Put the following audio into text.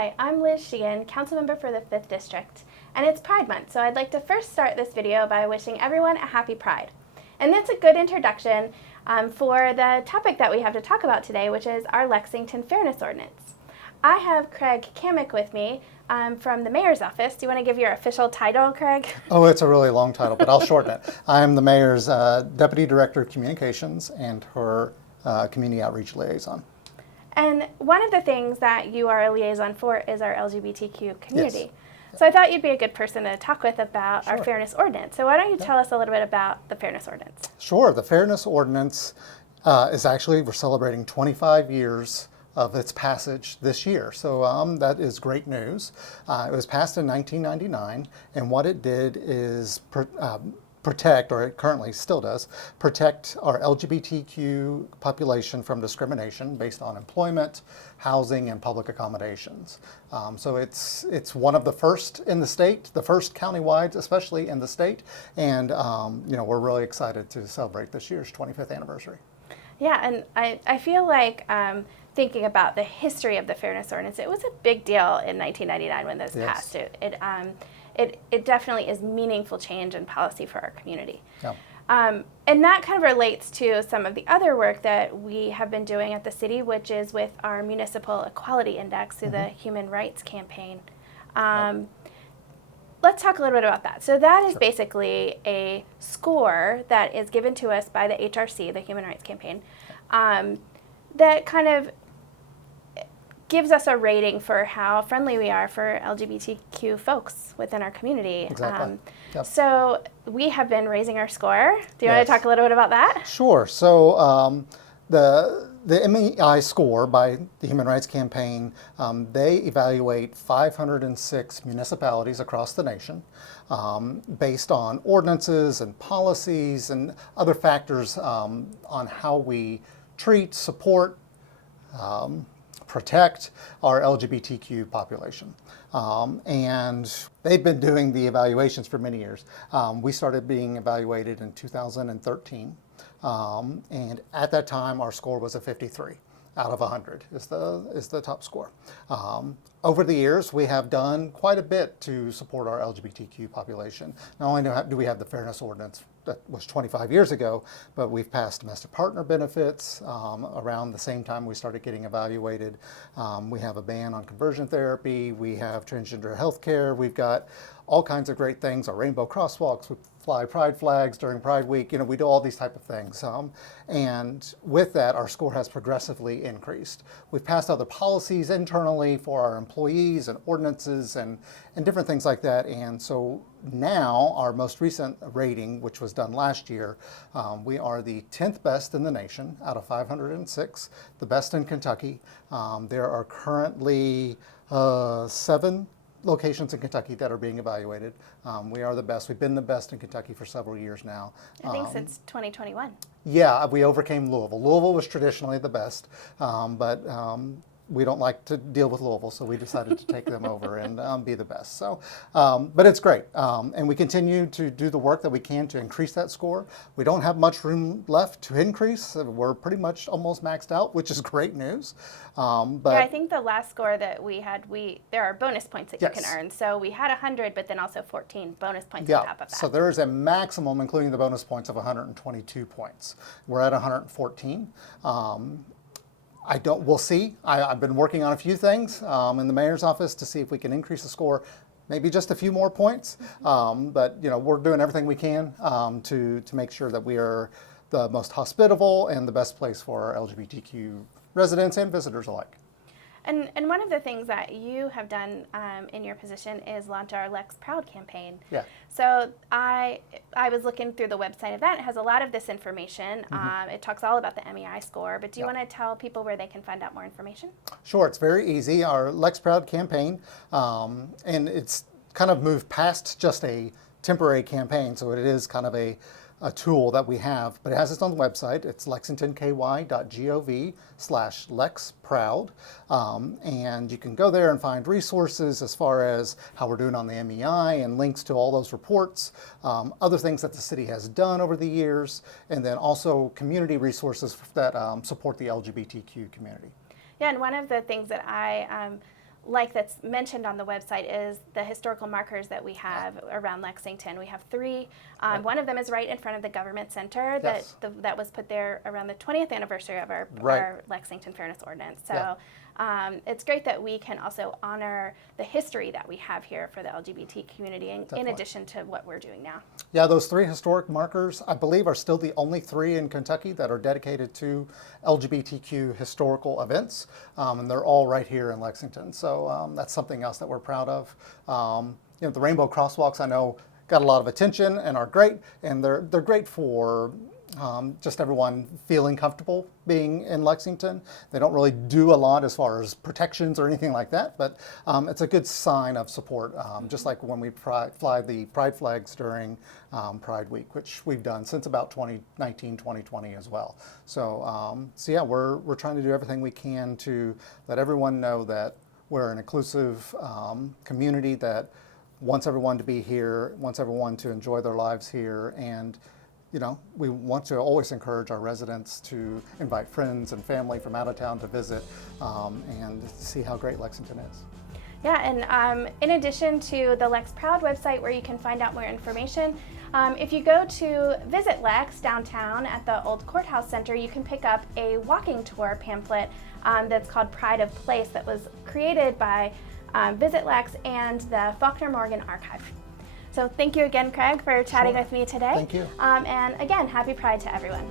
Hi, I'm Liz Sheehan, council member for the 5th District, and it's Pride Month, so I'd like to first start this video by wishing everyone a happy Pride. And that's a good introduction for the topic that we have to talk about today, which is our Lexington Fairness Ordinance. I have Craig Kamick with me from the mayor's office. Do you want to give your official title, Craig? Oh, it's a really long title, but I'll shorten it. I am the mayor's Deputy Director of Communications and her Community Outreach Liaison. And one of the things that you are a liaison for is our LGBTQ community. Yes. So I thought you'd be a good person to talk with about Sure. our Fairness Ordinance. So why don't you tell us a little bit about the Fairness Ordinance? Sure. The Fairness Ordinance is actually, we're celebrating 25 years of its passage this year. So that is great news. It was passed in 1999, and what it did is protect, or it currently still does, protect our LGBTQ population from discrimination based on employment, housing, and public accommodations. So it's one of the first in the state, the first countywide, especially in the state, and we're really excited to celebrate this year's 25th anniversary. Yeah, and I feel like thinking about the history of the Fairness Ordinance, it was a big deal in 1999 when this passed. It definitely is meaningful change in policy for our community. Yeah. And that kind of relates to some of the other work that we have been doing at the city, which is with our Municipal Equality Index through the Human Rights Campaign. Let's talk a little bit about that. So that is basically a score that is given to us by the HRC, the Human Rights Campaign, that kind of gives us a rating for how friendly we are for LGBTQ folks within our community. Exactly. So we have been raising our score. Do you want to talk a little bit about that? Sure. So the MEI score by the Human Rights Campaign, they evaluate 506 municipalities across the nation based on ordinances and policies and other factors on how we treat, support, protect our LGBTQ population. And they've been doing the evaluations for many years. We started being evaluated in 2013. And at that time, our score was a 53 out of 100 is the top score. Over the years, we have done quite a bit to support our LGBTQ population. Not only do we have the Fairness Ordinance that was 25 years ago, but we've passed domestic partner benefits around the same time we started getting evaluated. We have a ban on conversion therapy. We have transgender health care. We've got all kinds of great things, our rainbow crosswalks. We fly pride flags during Pride Week. We do all these type of things. And with that, our score has progressively increased. We've passed other policies internally for our employees and ordinances and different things like that. And so now our most recent rating, which was done last year, we are the 10th best in the nation out of 506, the best in Kentucky. There are currently 7 locations in Kentucky that are being evaluated. We are the best. We've been the best in Kentucky for several years now. I think since 2021. Yeah, we overcame Louisville. Louisville was traditionally the best, but we don't like to deal with Louisville, so we decided to take them over and be the best. So, but it's great, and we continue to do the work that we can to increase that score. We don't have much room left to increase. We're pretty much almost maxed out, which is great news. But yeah, I think the last score that we had, there are bonus points that you can earn. So we had 100, but then also 14 bonus points on top of that. So there is a maximum, including the bonus points, of 122 points. We're at 114. We'll see. I've been working on a few things in the mayor's office to see if we can increase the score, maybe just a few more points. But we're doing everything we can to make sure that we are the most hospitable and the best place for our LGBTQ residents and visitors alike. And one of the things that you have done in your position is launch our LexProud campaign. Yeah. So I was looking through the website of that. It has a lot of this information. It talks all about the MEI score. But do you want to tell people where they can find out more information? Sure. It's very easy. Our LexProud campaign, and it's kind of moved past just a temporary campaign. So it is kind of a tool that we have, but it has its own website. It's lexingtonky.gov/LexProud. And you can go there and find resources as far as how we're doing on the MEI and links to all those reports, other things that the city has done over the years, and then also community resources that support the LGBTQ community. Yeah, and one of the things that I like that's mentioned on the website is the historical markers that we have around Lexington. We have 3. One of them is right in front of the government center Yes. that was put there around the 20th anniversary of our Lexington Fairness Ordinance. So it's great that we can also honor the history that we have here for the LGBT community in addition to what we're doing now. Yeah, those 3 historic markers, I believe, are still the only 3 in Kentucky that are dedicated to LGBTQ historical events, and they're all right here in Lexington. So that's something else that we're proud of. The rainbow crosswalks, I know, got a lot of attention and are great, and they're great for just everyone feeling comfortable being in Lexington. They don't really do a lot as far as protections or anything like that, but it's a good sign of support, just like when we fly the pride flags during Pride Week, which we've done since about 2019, 2020 as well. So, yeah, we're trying to do everything we can to let everyone know that we're an inclusive community that wants everyone to be here, wants everyone to enjoy their lives here, and we want to always encourage our residents to invite friends and family from out of town to visit and see how great Lexington is. Yeah, and in addition to the LexProud website where you can find out more information, if you go to Visit Lex downtown at the old courthouse center, you can pick up a walking tour pamphlet that's called Pride of Place that was created by Visit Lex and the Faulkner Morgan Archive. So thank you again, Craig, for chatting with me today. Thank you. And again, happy Pride to everyone.